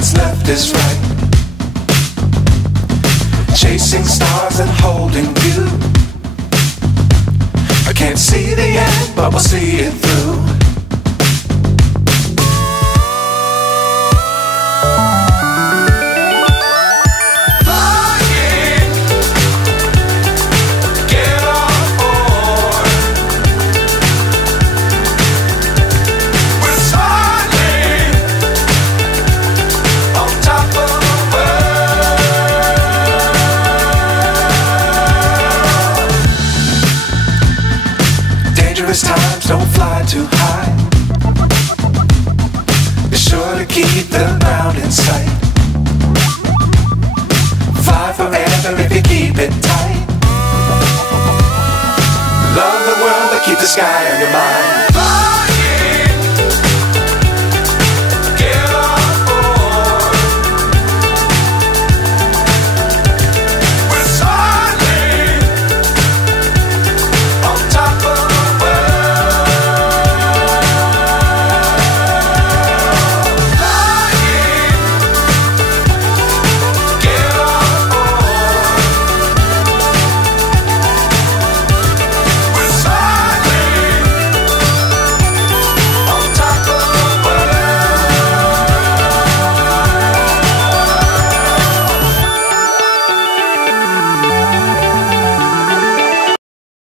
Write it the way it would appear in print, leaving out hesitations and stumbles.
what's left is right. Chasing stars and holding you. I can't see the end, but we'll see it through. Times don't fly too high. Be sure to keep the ground in sight. Fly forever if you keep it tight. Love the world but keep the sky